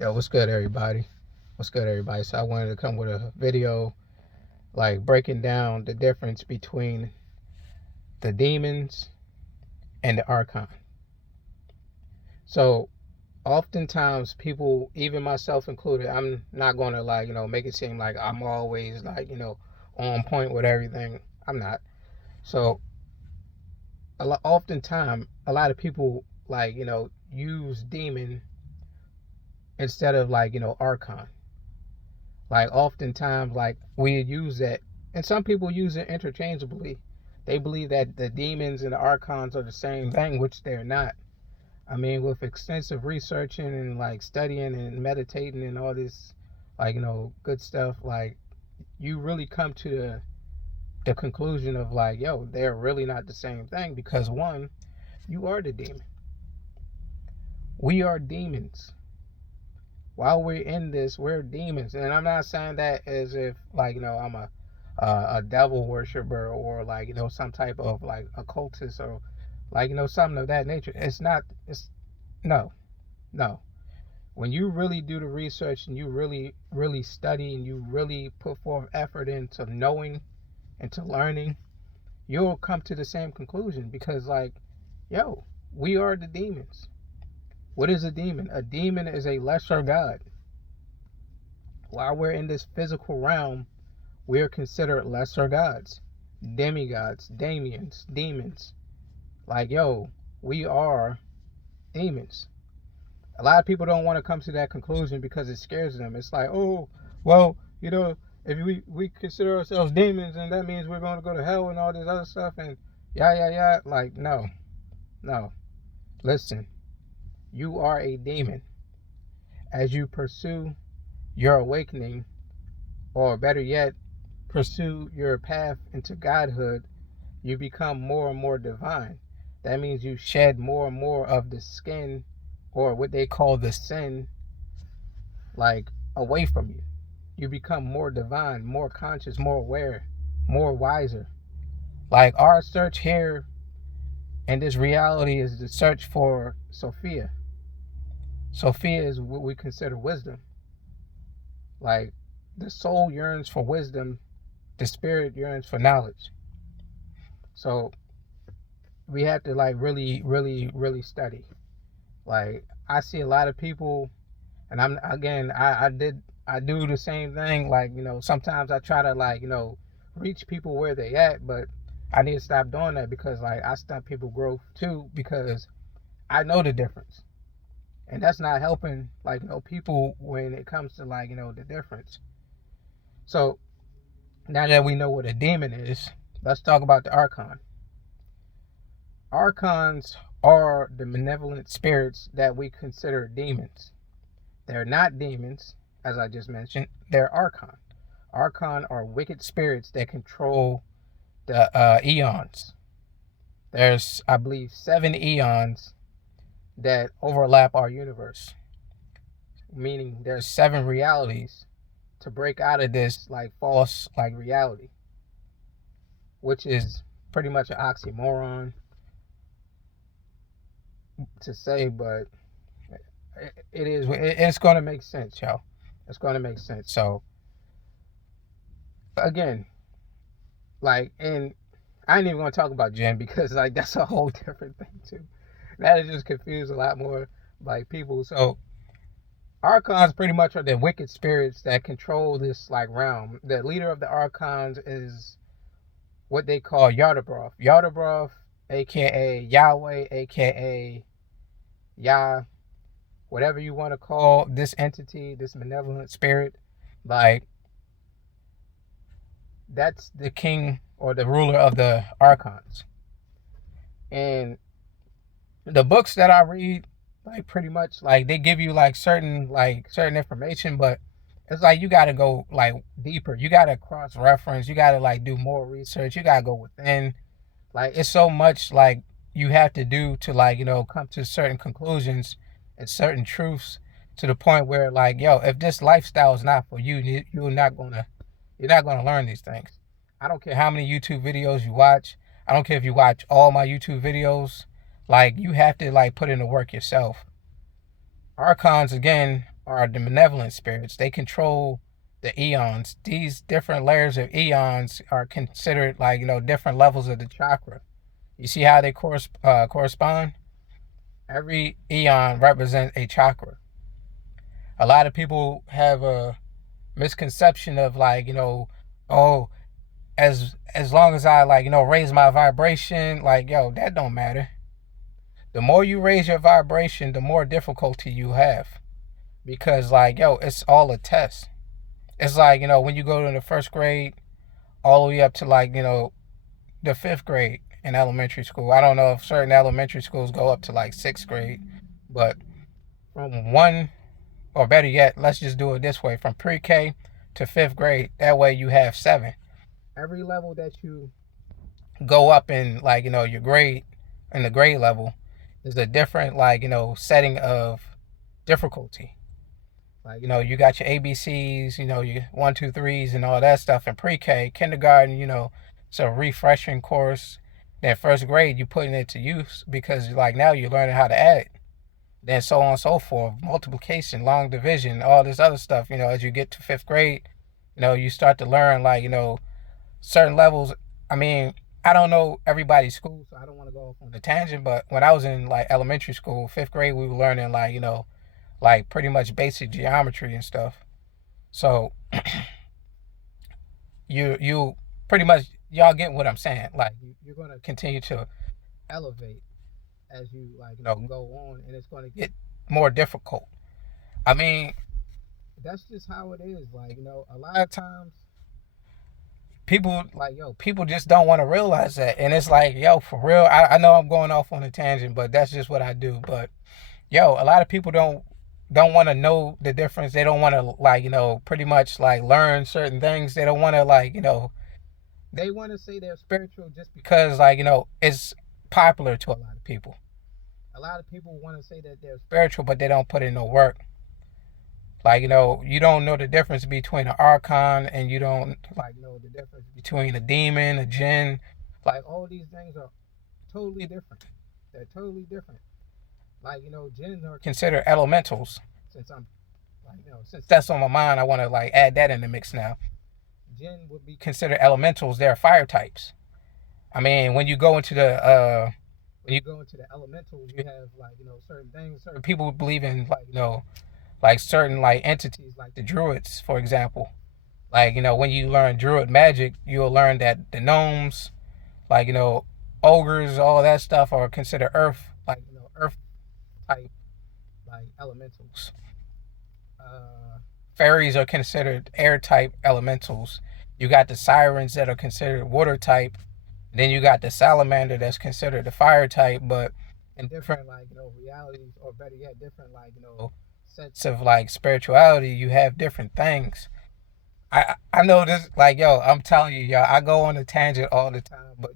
Yo, what's good, everybody? What's good, everybody? So I wanted to come with a video like breaking down the difference between the demons and the Archon. So oftentimes people, even myself included, I'm not going to make it seem like I'm always on point with everything. I'm not. So oftentimes a lot of people use demon instead of Archon. Like oftentimes, like we use that, and some people use it interchangeably. They believe that the demons and the archons are the same thing, which they're not. I mean, with extensive researching and like studying and meditating and all this, good stuff, like you really come to the conclusion of like, yo, they're really not the same thing because one, you are the demon. We are demons. While we're in this, we're demons, and I'm not saying that as if I'm a devil worshiper or some type of like occultist or something of that nature. It's not. It's no, no. When you really do the research and you really study and you really put forth effort into knowing and to learning, you'll come to the same conclusion because yo, we are the demons. What is a demon? A demon is a lesser god. While we're in this physical realm, we are considered lesser gods, demigods, demons. Like, yo, we are demons. A lot of people don't want to come to that conclusion because it scares them. It's like, oh, well, if we consider ourselves demons and that means we're going to go to hell and all this other stuff and yeah. Like, no. Listen, you are a demon. As you pursue your awakening, or better yet, pursue your path into godhood, you become more and more divine. That means you shed more and more of the skin, or what they call the sin, away from you. You become more divine, more conscious, more aware, more wiser. Like our search here in this reality is the search for Sophia. Sophia is what we consider wisdom. Like the soul yearns for wisdom, the spirit yearns for knowledge. So we have to really study. Like I see a lot of people, and I do the same thing. Sometimes I try to reach people where they at, but I need to stop doing that because I stunt people growth too because I know the difference, and that's not helping people when it comes to the difference. So now that we know what a demon is, let's talk about the Archon. Archons are the malevolent spirits that we consider demons. They're not demons, as I just mentioned. They're Archon. Archon are wicked spirits that control the eons. There's, I believe, 7 eons that overlap our universe, meaning there's 7 realities to break out of this false reality, which is pretty much an oxymoron to say, but it's going to make sense, yo. It's going to make sense. So again, and I ain't even going to talk about Djinn because that's a whole different thing too. That is just confused a lot more people. So Archons pretty much are the wicked spirits that control this realm. The leader of the Archons is what they call Yardabroth. Yardabroth, aka Yahweh, aka Yah, whatever you want to call this entity, this malevolent spirit, that's the king or the ruler of the Archons. And the books that I read, pretty much they give you certain information, but it's you gotta go deeper. You gotta cross reference. You gotta do more research. You gotta go within. It's so much you have to do to come to certain conclusions and certain truths to the point where yo, if this lifestyle is not for you, you're not gonna learn these things. I don't care how many YouTube videos you watch. I don't care if you watch all my YouTube videos. You have to put in the work yourself. Archons again are the benevolent spirits. They control the eons. These different layers of eons are considered like, different levels of the chakra. You see how they correspond? Every eon represents a chakra. A lot of people have a misconception of like, oh, as long as I like, raise my vibration, like, that don't matter. The more you raise your vibration, the more difficulty you have. Because like, it's all a test. It's like, when you go to the first grade all the way up to like, the fifth grade in elementary school. I don't know if certain elementary schools go up to like sixth grade, but from one, or better yet, let's just do it this way, from pre-K to fifth grade. That way you have 7. Every level that you go up in, like, your grade, in the grade level, is a different, like, setting of difficulty. Like, you got your ABCs, your 1, 2, 3s and all that stuff in pre-K. Kindergarten, it's a refreshing course. Then first grade, you putting it to use because, like, now you're learning how to add it. Then so on and so forth, multiplication, long division, all this other stuff. As you get to fifth grade, you start to learn, like, certain levels. I mean, I don't know everybody's school, so I don't want to go off on a tangent, but when I was in like elementary school, fifth grade, we were learning like, like pretty much basic geometry and stuff. So you pretty much, y'all get what I'm saying. Like, you're gonna continue to elevate as you, like, go on, and it's gonna get more difficult. I mean, that's just how it is. Like, a lot of times people, like, people just don't want to realize that. And it's like, for real, I know I'm going off on a tangent, but that's just what I do. But a lot of people don't want to know the difference. They don't want to, like, pretty much like learn certain things. They don't want to, like, they want to say they're spiritual just because, like, it's popular to a lot of people. A lot of people want to say that they're spiritual, but they don't put in no work. Like, you don't know the difference between an Arcon, and you don't, like, know the difference between a demon, a Djinn. Like, all these things are totally different. They're totally different. Like, Djinns are considered elementals. Since I'm, like, since that's on my mind, I want to, like, add that in the mix now. Djinn would be considered elementals. They're fire types. I mean, when you go into the elementals, you have, like, certain things. Certain people believe in, like, like certain, like, entities, like the druids, for example. Like, when you learn druid magic, you'll learn that the gnomes, like, ogres, all that stuff are considered earth, like, earth type, like, elementals. Fairies are considered air type elementals. You got the sirens that are considered water type. Then you got the salamander that's considered the fire type, but in different, like, realities, or better yet, different, like, sets of, like, spirituality, you have different things. I know this, like, I'm telling you, I go on a tangent all the time, but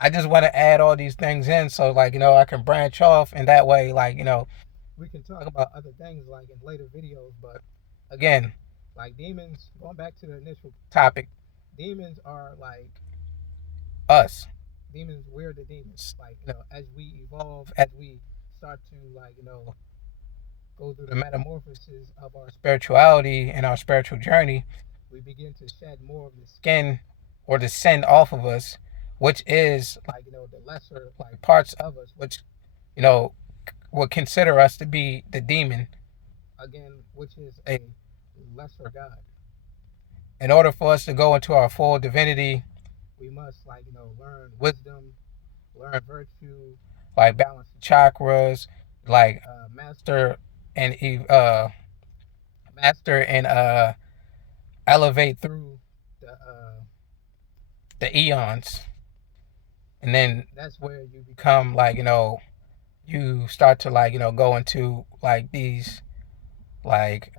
I just want to add all these things in so, like, I can branch off, and that way, like, we can talk about other things, like, in later videos. But again, like, demons, going back to the initial topic, demons are like us. Demons, we're the demons. Like, as we evolve, as we start to, like, go through the metamorphosis of our spirituality and our spiritual journey, we begin to shed more of the skin or the sin off of us, which is, like, the lesser, like, parts of us, which, would consider us to be the demon, again, which is a lesser God. In order for us to go into our full divinity, we must, like, learn wisdom, learn virtue, like, balance the chakras, like, master and elevate through the eons. And then that's where you become, like, you start to, like, go into, like, these, like,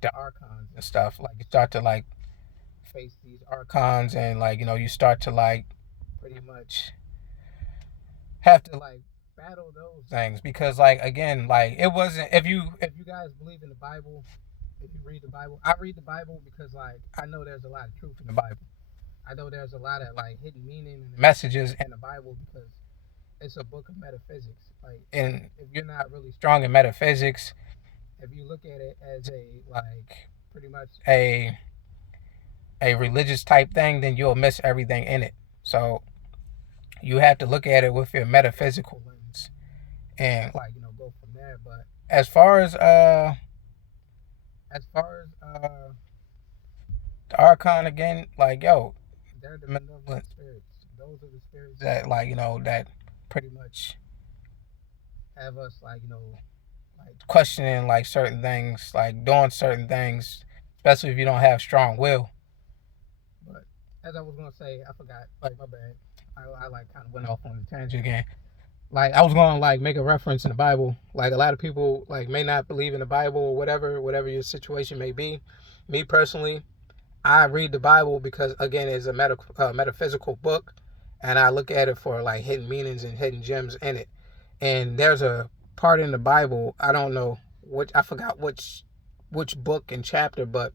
the Arcons and stuff. Like, you start to, like, face these Arcons, and, like, you start to, like, pretty much have to, like, battle those things. Because, like, again, like, it wasn't, if you guys believe in the Bible, if you read the Bible, I read the Bible because, like, I know there's a lot of truth in the Bible. I know there's a lot of, like, hidden meaning and messages in the Bible, because it's a book of metaphysics. Like, and if you're not really strong in metaphysics, if you look at it as a pretty much a religious type thing, then you'll miss everything in it. So you have to look at it with your metaphysical lens and go from there. But as far as the Archon again, they're the malevolent spirits. Those are the spirits that that pretty much have us questioning certain things, doing certain things, especially if you don't have strong will. But as I was gonna say, I forgot. My bad. I kind of went off on a tangent again. I was gonna make a reference in the Bible. A lot of people may not believe in the Bible or whatever your situation may be. Me personally, I read the Bible because again it's a metaphysical book, and I look at it for hidden meanings and hidden gems in it. And there's a part in the Bible, I don't know I forgot which book and chapter, but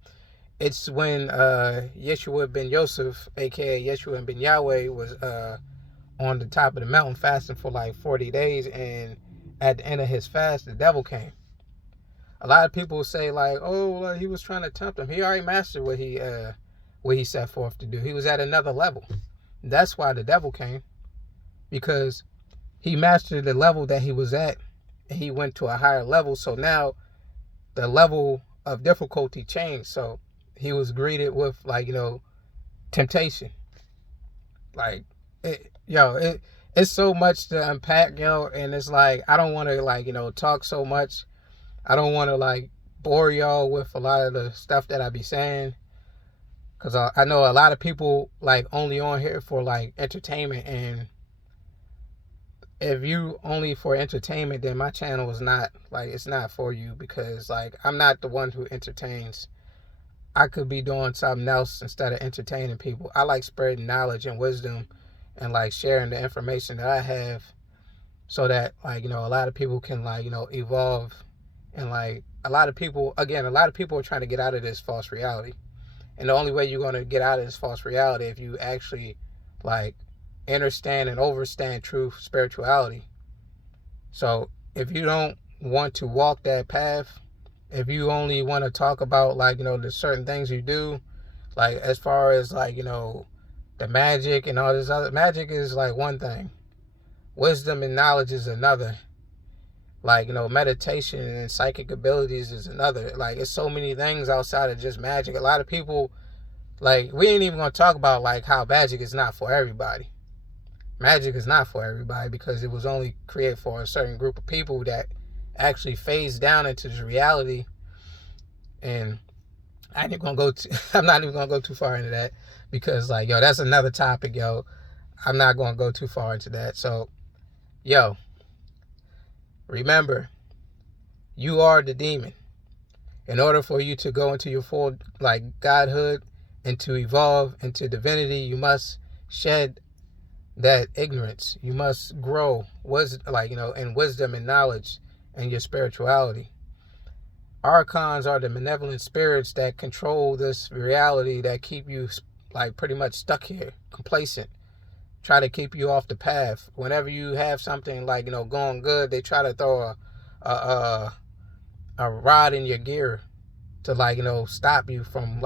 it's when Yeshua ben Yosef, aka Yeshua ben Yahweh, was on the top of the mountain fasting for 40 days, and at the end of his fast the devil came. A lot of people say he was trying to tempt him. He already mastered what he set forth to do. He was at another level. That's why the devil came, because he mastered the level that he was at, and he went to a higher level. So now the level of difficulty changed. So he was greeted with temptation. It's so much to unpack, and it's I don't want to talk so much. I don't want to bore y'all with a lot of the stuff that I be saying, because I know a lot of people only on here for entertainment, and if you only for entertainment, then my channel is not it's not for you, because I'm not the one who entertains. I could be doing something else instead of entertaining people. I like spreading knowledge and wisdom and sharing the information that I have, so that a lot of people can evolve. And a lot of people are trying to get out of this false reality, and the only way you're going to get out of this false reality if you actually understand and overstand true spirituality. So if you don't want to walk that path, if you only want to talk about the certain things you do, as far as the magic and all this other magic is one thing, wisdom and knowledge is another, meditation and psychic abilities is another. It's so many things outside of just magic. A lot of people we ain't even gonna talk about how magic is not for everybody. Magic is not for everybody, because it was only created for a certain group of people that actually phase down into this reality. And I'm not even gonna go too far into that, because that's another topic, I'm not gonna go too far into that. So remember, you are the demon. In order for you to go into your full godhood and to evolve into divinity, you must shed that ignorance. You must grow in wisdom and knowledge and your spirituality. Archons are the benevolent spirits that control this reality, that keep you pretty much stuck here, complacent, try to keep you off the path. Whenever you have something going good, they try to throw a rod in your gear to stop you from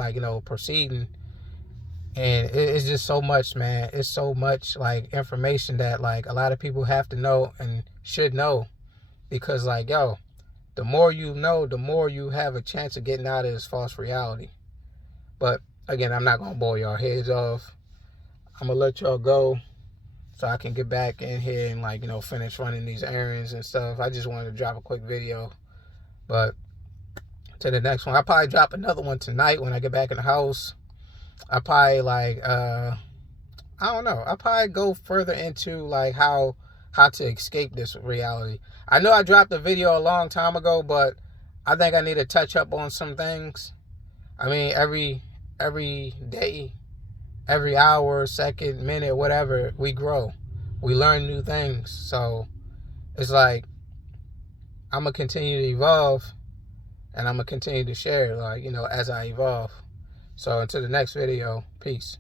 proceeding. And it's just so much, man. It's so much information that a lot of people have to know and should know, because the more you know, the more you have a chance of getting out of this false reality. But again, I'm not gonna bore y'all heads off. I'm gonna let y'all go so I can get back in here and finish running these errands and stuff. I just wanted to drop a quick video. But to the next one, I'll probably drop another one tonight when I get back in the house. I probably I don't know. I'll probably go further into how to escape this reality. I know I dropped a video a long time ago, but I think I need to touch up on some things. I mean, every day, every hour, second, minute, whatever, we grow. We learn new things. So it's I'm gonna continue to evolve, and I'm gonna continue to share as I evolve. So until the next video, peace.